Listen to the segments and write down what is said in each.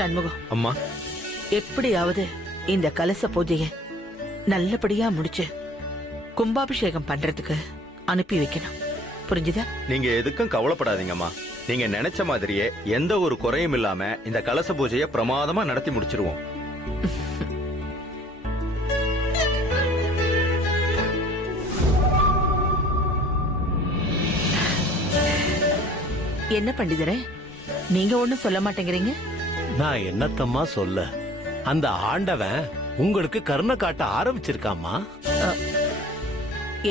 சண்முகம், அம்மா. எப்படியாவது இந்த கலச பூஜையை நல்லபடியா முடிச்சு கும்பாபிஷேகம் பண்றதுக்கு அனுப்பி வைக்கணும். புரிஞ்சுதா? நீங்க எதுக்கும் கவலைப்படாதீங்கம்மா. நீங்க நினைச்ச மாதிரியே எந்த ஒரு குறையும் இல்லாம இந்த கலச பூஜையை பிரமாதமா நடத்தி முடிச்சிருவோம். என்ன பண்டிதரே, நீங்க ஒண்ணும் சொல்ல மாட்டேங்கிறீங்க? நான் என்னத்தம்மா சொல்ல, அந்த ஆண்டவன் உங்களுக்கு கருணை காட்ட ஆரம்பிச்சிருக்காமா.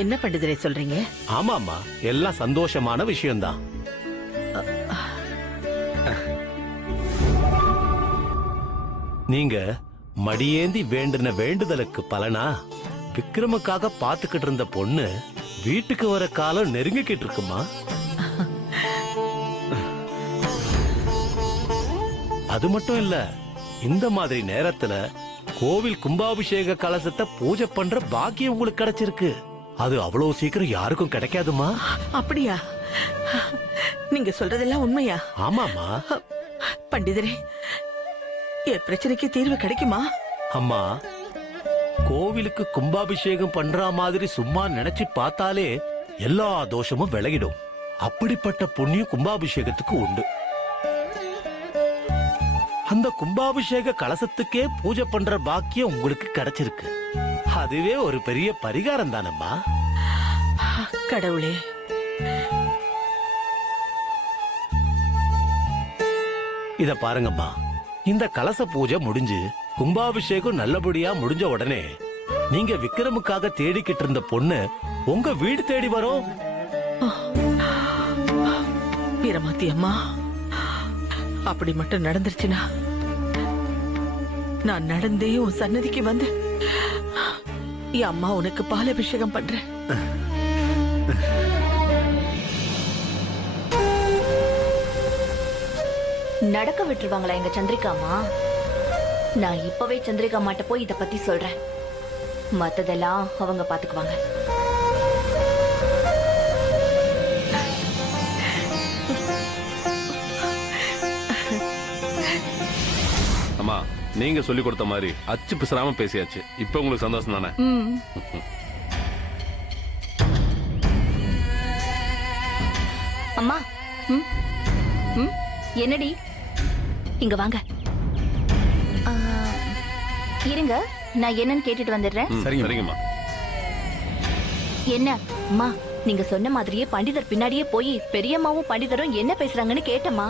என்ன பண்டிதரே சொல்றீங்க? ஆமாமா, எல்லாம் சந்தோஷமான விஷயம்தான். நீங்க மடியேந்தி வேண்டின வேண்டுதலுக்கு பலனா விக்ரமுக்காக பாத்துக்கிட்டு இருந்த பொண்ணு வீட்டுக்கு வர காலம் நெருங்கிக்கிட்டு இருக்குமா. அது மட்டும் இல்ல, இந்த மாதிரி நேரத்துல கோவில் கும்பாபிஷேக கலசத்தை பூஜை பண்ற பாக்கியம் உங்களுக்கு கிடைச்சிருக்கு. அது அவ்வளவு சீக்கிரம் யாருக்கும் கிடைக்காதுமா. அப்படியா? நீங்க சொல்றதெல்லாம் உண்மையா? ஆமாமா. பண்டிதரே, என் பிரச்சனைக்கு தீர்வு கிடைக்குமா? அம்மா, கோவிலுக்கு கும்பாபிஷேகம் பண்ற மாதிரி சும்மா நினைச்சு பார்த்தாலே எல்லா தோஷமும் விலகிடும். அப்படிப்பட்ட புண்ணியம் கும்பாபிஷேகத்துக்கு உண்டு. அந்த கும்பாபிஷேக கலசத்துக்கே பூஜை பண்ற பாக்கியம் உங்களுக்கு கிடைச்சிருக்கு. அதுவே ஒரு பெரிய பரிகாரம் தானம்மா. கடவுளே, இத பாருங்கம்மா, இந்த கலச பூஜை முடிஞ்சு கும்பாபிஷேகம் நல்லபடியா முடிஞ்ச உடனே நீங்க விக்ரமுக்காக தேடிக்கிட்டு இருந்த பொண்ணு உங்க வீடு தேடி வரும். வீரமாத்தி அம்மா, அப்படி மட்டும் நடந்துருச்சுன்னா நான் நடந்தே உன் சன்னதிக்கு வந்து என் அம்மா உனக்கு பால் அபிஷேகம் பண்றேன். நடக்க விட்டுருவாங்களா எங்க சந்திரிகாமா? நான் இப்பவே சந்திரிகா மாட்ட போய் இத பத்தி சொல்றேன். மத்ததெல்லாம் அவங்க பாத்துக்குவாங்க. அம்மா, நீங்க சொல்லி கொடுத்த மாதிரி அச்சு பிசராம பேசியாச்சு. இப்ப உங்களுக்கு சந்தோஷம் தானே? அம்மா, என்னடி, இங்க வாங்க. இருங்க, நான் என்னன்னு கேட்டுட்டு வந்துடுறேன். சரிங்கம்மா. என்ன அம்மா, நீங்க சொன்ன மாதிரியே பண்டிதர் பின்னாடியே போய் பெரியம்மாவும் பண்டிதரும் என்ன பேசுறாங்கன்னு கேட்டம்மா.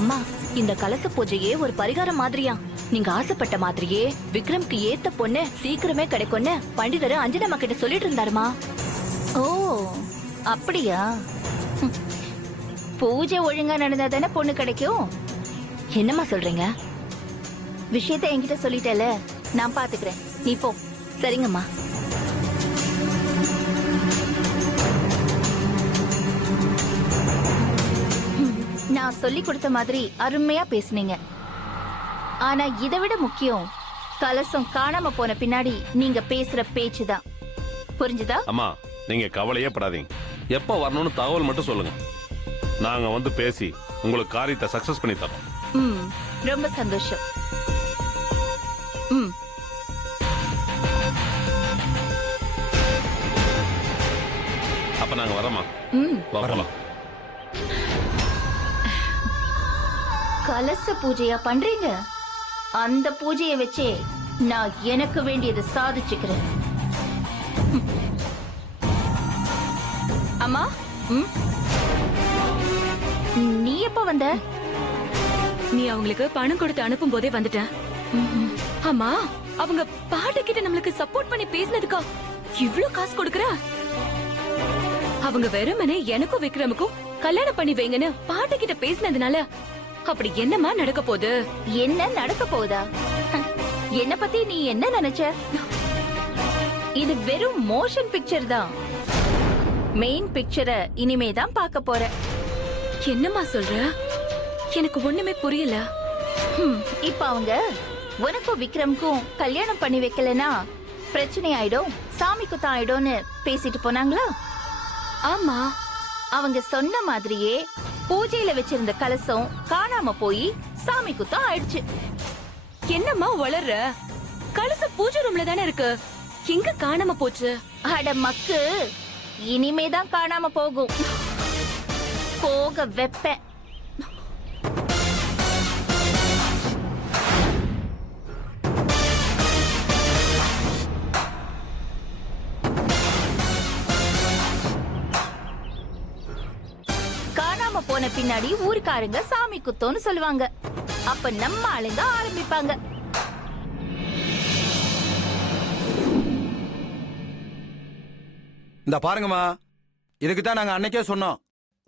அம்மா, இந்த கலச பூஜையே ஒரு பரிகாரம் மாதிரியா. நீங்க ஆசைப்பட்ட மாதிரியே விக்ரம்க்கு ஏத்த பொண்ணு சீக்கிரமே கிடைக்கும்னு பண்டிதர் அஞ்சனம்மா கிட்ட சொல்லிட்டு இருந்தாருமா. ஓ, அப்படியா? பூஜை ஒழுங்கா நடந்தா தானே பொண்ணு கிடைக்கும். என்னம்மா சொல்றீங்க? விஷயத்தை என்கிட்ட சொல்லிட்டல, நான் பாத்துக்கிறேன், நீ போ. சரிங்கம்மா. நான் சொல்லி கொடுத்த மாதிரி அருமையா பேசுனீங்க. ஆனா இதை விட முக்கியம் கலசம் காணாம போன பின்னாடி நீங்க பேசுற பேச்சுதான். புரிஞ்சுதா? அம்மா, நீங்க கவலையே படாதீங்க. எப்ப வரணும்னு தகவல் மட்டும் சொல்லுங்க. நாங்க வந்து பேசி உங்களுக்கு காரியத்தை சக்சஸ் பண்ணி தரோம். ரொம்ப சந்தோஷம். அப்ப நாங்க வரோமா? வரலாம். கலச பூஜையா பண்றீங்க? அந்த பூஜையை வச்சே நான் எனக்கு வேண்டியதை சாதிச்சுக்கிறேன். அம்மா, நீ எப்ப வந்த? நீ அவங்களுக்கு பணம் கொடுத்து அனுப்பும் போதே வந்துட்டேன். ஆமா, அவங்க பாட்டு கிட்ட நம்மளுக்கு சப்போர்ட் பண்ணி பேசினதுக்கா இவ்ளோ காசு கொடுக்கற? அவங்க வெறுமனே எனக்கும் விக்ரமுக்கும் கல்யாணம் பண்ணி வைங்கன்னு பாட்டு கிட்ட பேசினதுனால அப்படி என்னமா நடக்க போகுது? என்ன நடக்க போகுதா? என்ன பத்தி நீ என்ன நினைச்ச? இது வெறும் மோஷன் பிக்சர் தான். மெயின் பிக்சரை இனிமே தான் பார்க்க போற. என்னம்மா சொல்ற? எனக்கு ஒண்ணுமே புரியல. இப்ப அவங்க உனக்கும் விக்ரமுக்கும் கல்யாணம் பண்ணி வைக்கலனா பிரச்சனை ஆயிடும், சாமி குத்தம் ஆயிடும்னு பேசிட்டு போனாங்களா? ஆமா, அவங்க சொன்ன மாதிரியே பூஜையில வச்சிருந்த கலசம் காணாம போய் சாமி குத்தம் ஆயிடுச்சு. என்னம்மா வளர்ற? கலச பூஜை ரூம்ல தானே இருக்கு, எங்க காணாம போச்சு? அட மக்கு, இனிமேதான் காணாம போகும். போக வெப்பேன். காணாம போன பின்னாடி ஊருக்காரங்க சாமி குத்தோன்னு சொல்லுவாங்க. அப்ப நம்ம ஆளுங்க ஆரம்பிப்பாங்க. இந்த பாருங்கம்மா, இதுக்கு தான் நாங்க அன்னைக்கே சொன்னோம்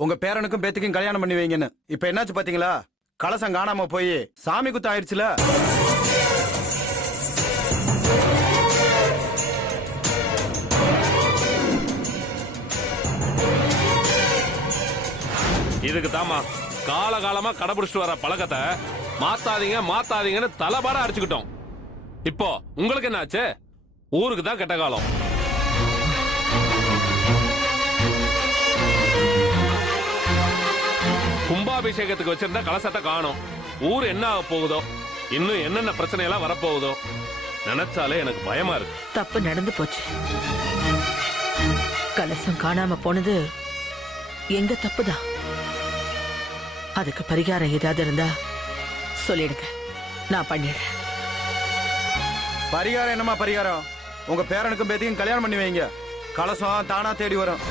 உங்க பேரனுக்கும் பேத்திக்கும் கல்யாணம் பண்ணி வைங்கன்னு. இப்ப என்னாச்சு பாத்தீங்களா? கலசம் காணாம போய் சாமி குத்தம் ஆயிடுச்சுல. இதுக்கு தாமா காலகாலமா கடைபிடிச்சிட்டு வர பழக்கத்தை மாத்தாதீங்க மாத்தாதீங்கன்னு தலைபார அடிச்சுக்கிட்டோம். இப்போ உங்களுக்கு என்னாச்சு? ஊருக்கு தான் கெட்ட காலம். கும்பாபிஷேகத்துக்கு வச்சிருந்த கலசத்தை காணோம். ஊர் என்ன ஆக போகுதோ, இன்னும் என்னென்ன பிரச்சனை எல்லாம் வரப்போகுதோ நினைச்சாலே எனக்கு பயமா இருக்கு. தப்பு நடந்து போச்சு. கலசம் காணாம போனது எங்க தப்புதான். அதுக்கு பரிகாரம் ஏதாவது இருந்தா சொல்லிடுங்க, நான் பண்ணிடுறேன். பரிகாரம் என்னமா பரிகாரம்? உங்க பேரனுக்கும் பேத்திக்கும் கல்யாணம் பண்ணி வைங்க. கலசம் தானா தேடி வரும்.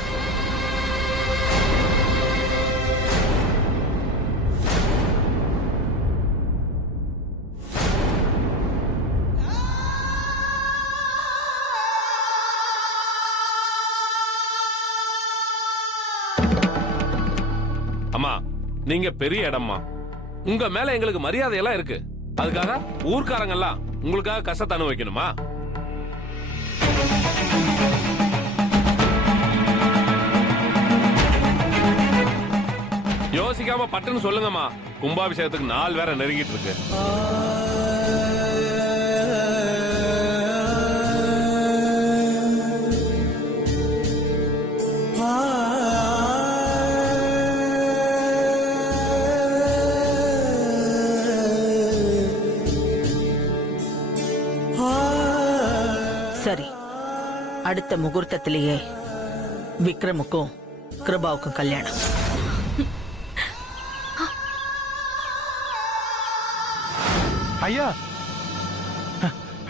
அம்மா, நீங்க பெரிய இடம்மா, உங்க மேல எங்களுக்கு மரியாதை எல்லாம் இருக்கு. அதுக்காக ஊர்க்காரங்க எல்லாம் உங்களுக்காக கஷ்டத்தை அனுபவிக்கணுமா? யோசிக்காம பட்டுன்னு சொல்லுங்கம்மா. கும்பாபிஷேகத்துக்கு நாள் வேற நெருங்கிட்டு இருக்கு. சரி, அடுத்த முகூர்த்தத்திலேயே விக்ரமுக்கும் கிருபாவுக்கும் கல்யாணம். ஐயா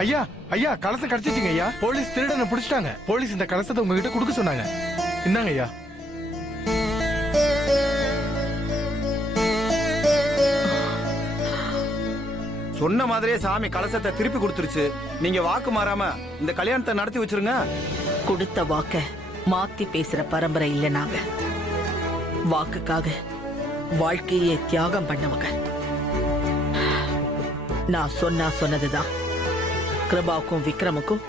ஐயா ஐயா, கலசம் கிடைச்சிச்சுங்க ஐயா. போலீஸ் திருடனை பிடிச்சிட்டாங்க. போலீஸ் இந்த கலசத்தை உங்ககிட்ட கொடுக்க சொன்னாங்க. இந்தாங்க ஐயா. சொன்ன மாதிரியே சாமி கலசத்தை திருப்பி கொடுத்துருச்சு. நீங்க வாக்கு மாறாம இந்த கல்யாணத்தை நடத்தி வச்சிருங்க. கொடுத்த வாக்க மாத்தி பேசுற பரம்பரை இல்ல நாங்க. வாக்குக்காக வாழ்க்கையே தியாகம் பண்ணவங்க. நான் சொன்னதுதான். கிருபாவுக்கும் விக்ரமுக்கும்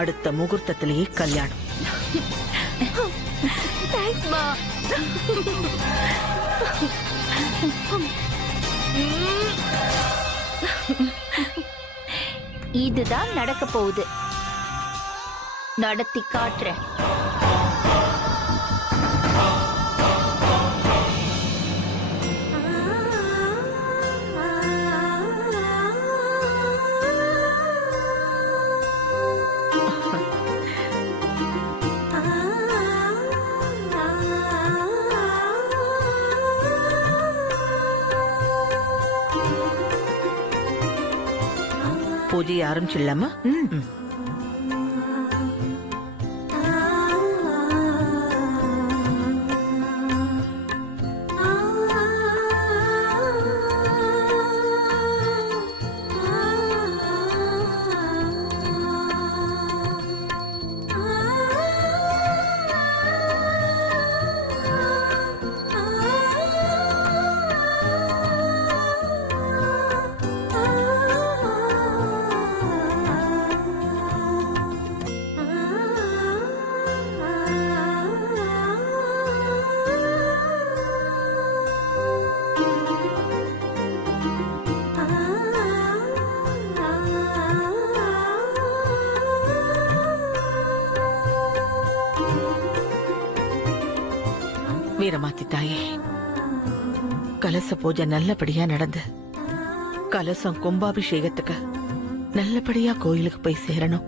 அடுத்த முகூர்த்தத்திலேயே கல்யாணம். தேங்க்ஸ்மா. இதுதான் நடக்க போகுது. நடத்தி காட்டுறேன். பூஜையை ஆரம்பிச்சிடலாமா? வீரமாத்தி தாயே, கலச பூஜை நல்லபடியா நடந்து கலசம் கும்பாபிஷேகத்துக்கு நல்லபடியா கோயிலுக்கு போய் சேரணும்.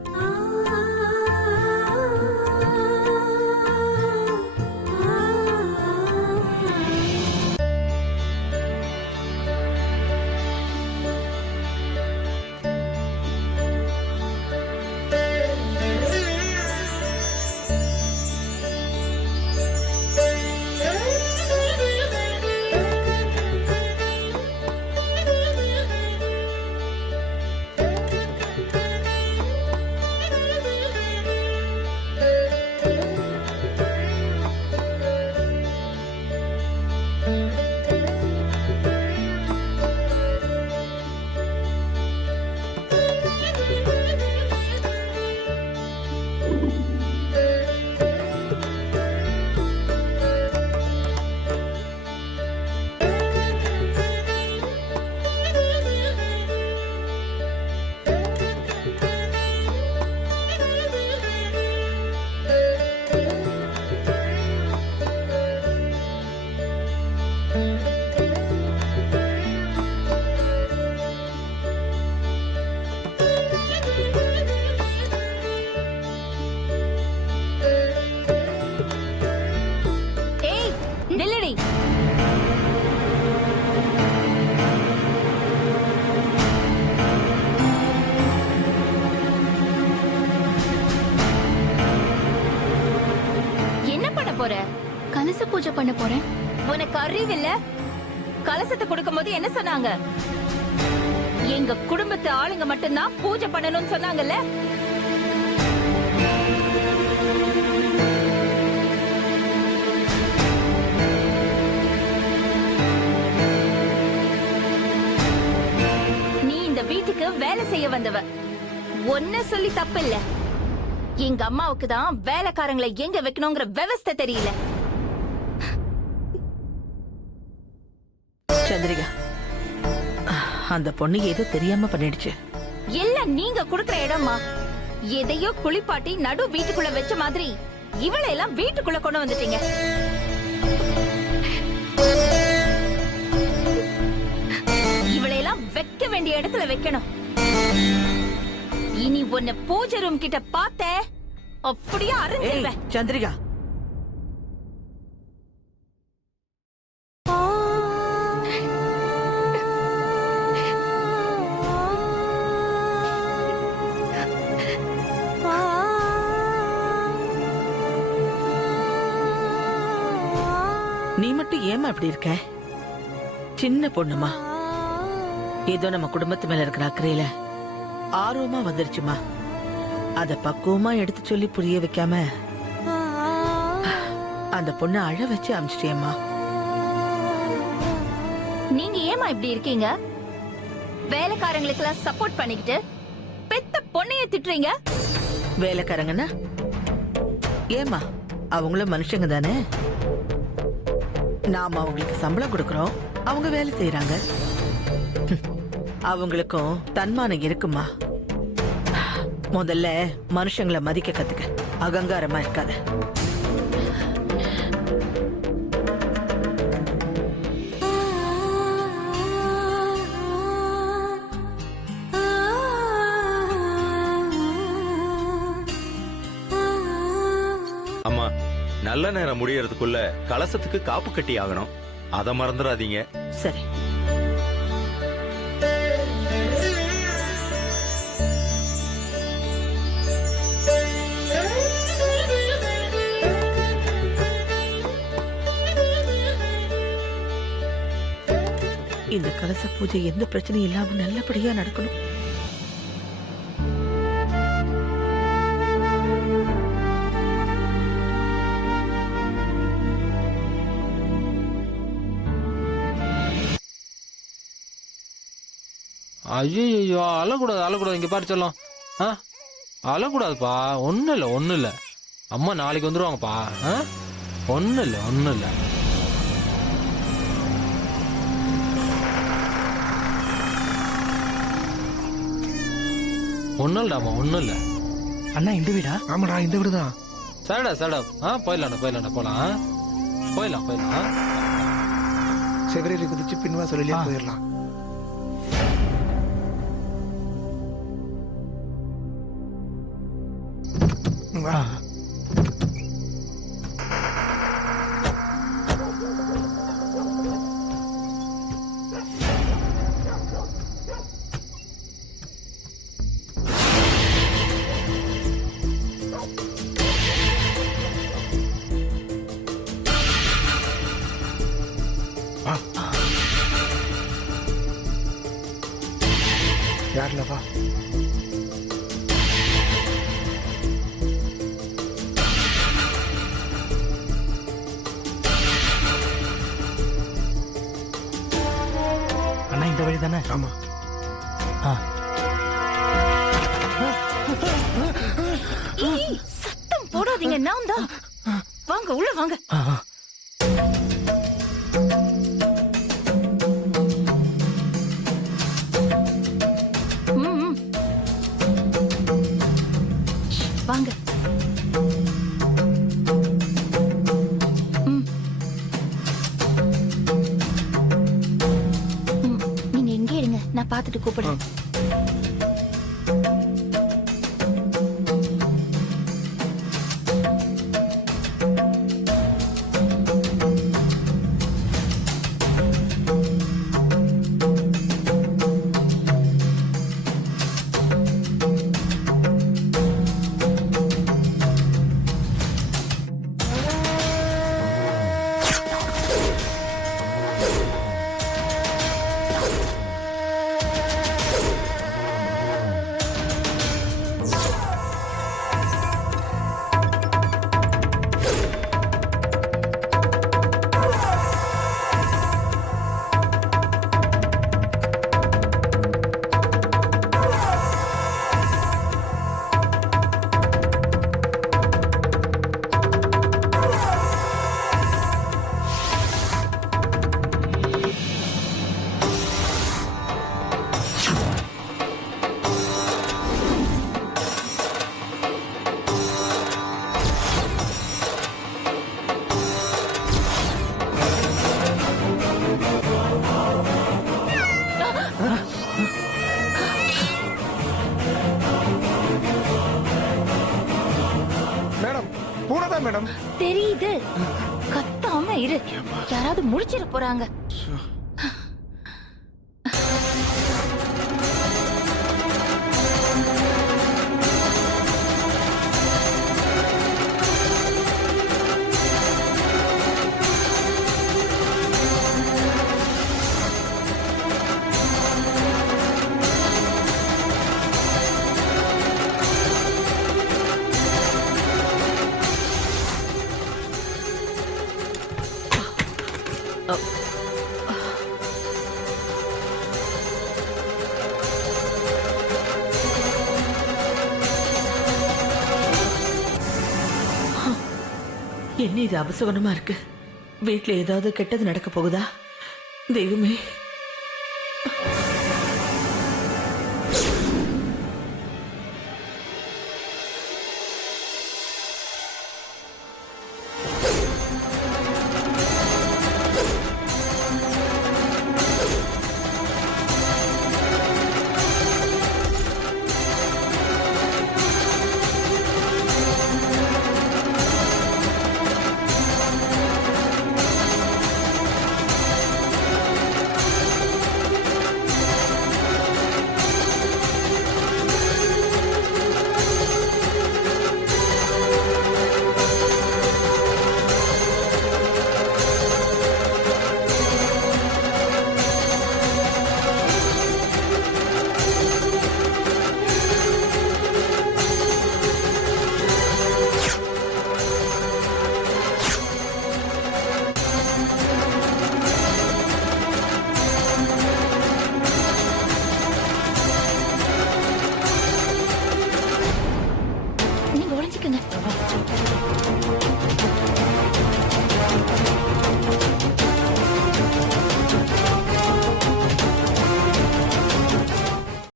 கலச பூஜை பண்ண போறேன். உனக்கு அறிவில்ல? கலசத்தை கொடுக்கும் போது என்ன சொன்னாங்க? எங்க குடும்பத்து ஆளுங்க மட்டும்தான் பூஜை பண்ணணும்னு சொன்னாங்கல்ல? நீ இந்த வீட்டுக்கு வேலை செய்ய வந்தவ. ஒன்ன சொல்லி தப்பு இல்ல. எங்க அம்மாவுக்கு தான் வேலைக்காரங்களை எங்க வைக்கணுங்கிற விவஸ்தை தெரியல. சந்திரிகா, அந்த பொண்ணு ஏதோ தெரியாம பண்ணிடுச்சு. இல்ல, நீங்க குடுக்கற இடமா எதையோ குளிப்பாட்டி நடு வீட்டுக்குள்ள வச்ச மாதிரி இவளை எல்லாம் வீட்டுக்குள்ள கொண்டு வந்துட்டீங்க. இவளை எல்லாம் வைக்க வேண்டிய இடத்துல வைக்கணும். இனி உன்னை பூஜை ரூம் கிட்ட பார்த்த அப்படியே அரைஞ்சிருவேன். சந்திரிகா, நீ மட்டும் ஏமா இப்படி இருக்க? சின்ன பொண்ணுமா, ஏதோ நம்ம குடும்பத்து மேல இருக்கிற அக்கறையில ஆர்வமா வந்துருச்சுமா. அத பக்குவமா எடுத்து சொல்லி புரிய வைக்காம அந்த பொண்ணு அழ வச்சு அமிச்சிட்டியம்மா. நீங்க ஏமா இப்படி இருக்கீங்க? வேலைக்காரங்களுக்கு எல்லாம் சப்போர்ட் பண்ணிக்கிட்டு பெத்த பொண்ணைய திட்டுறீங்க. வேலைக்காரங்கன்னா ஏமா, அவங்களும் மனுஷங்க தானே. நாம அவங்களுக்கு சம்பளம் கொடுக்கறோம், அவங்க வேலை செய்யறாங்க. அவங்களுக்கும் தன்மானம் இருக்குமா. முதல்ல மனுஷங்களை மதிக்க கத்துக்க, அகங்காரமா இருக்காத. அம்மா, நல்ல நேரம் முடியறதுக்குள்ள கலசத்துக்கு காப்பு கட்டி ஆகணும். அத மறந்துடாதீங்க. சரி. இந்த கலச பூஜை எந்த பிரச்சனையும் இல்லாம நல்லபடியா நடக்கணும். ஐயோ, அழக்கூடாது அழக்கூடாது. இங்க பாரு சொல்லும், அழக்கூடாதுப்பா. ஒன்னும் இல்ல. அம்மா நாளைக்கு வந்துருவாங்கப்பா. ஒன்னும் இல்ல. ஒன்னும் இல்ல. அண்ணா இந்த வீடா? ஆமாடா, இந்த வீடு தான். சடா போயிடலாம் போலாம். போயிடலாம். செவரேறி குதிச்சு பின்வாசலிலே போயிடலாம். வா. யார்ல வா. அண்ணா இந்த வழி தானே? ஆமா. சத்தம் போடாதீங்க, நான் தான். வாங்க உள்ள வாங்க. வாங்க. நீங்க எங்கே இருங்க, நான் பார்த்துட்டு கூப்பிடுறேன். மேடம் பூனைதான் மேடம். தெரியுது, கத்தாம இரு, யாராவது முடிச்சிட போறாங்க. என்ன இது அபசகுனமா இருக்கு? வீட்டுல ஏதாவது கெட்டது நடக்க போகுதா? தெய்வமே. நீங்க உழைஞ்சிக்கங்க.